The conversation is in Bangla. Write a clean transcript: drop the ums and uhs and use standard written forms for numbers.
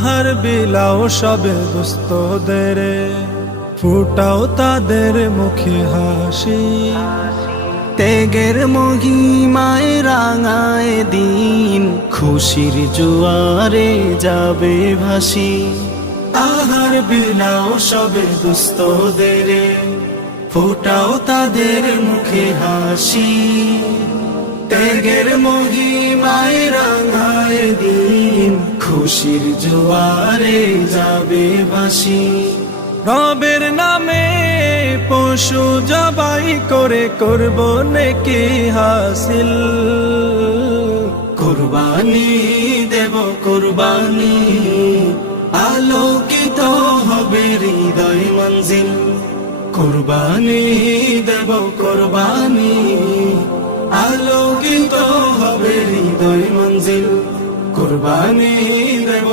আহার বিলাও সবে দুস্থদের, ফুটাও তাদের মুখে হাসি। ত্যাগের মহিমায় রাঙায় দিন, খুশির জোয়ারে যাবে ভাসি। আহার বিলাও সবে দুস্থদের, ফুটাও তাদের মুখে হাসি। ত্যাগের মহিমায় রাঙায় দিন, খুশির জোয়ারে যাবে ভাসি। রবের নামে পশু জবাই করে করব নেকি হাসিল। কুরবানি দেব কুরবানি, আলোকিত হবে হৃদয় মঞ্জিল। কুরবানি দেব কুরবানি, আলোকিত হবে হৃদয় মঞ্জিল। কুরবানি দেব।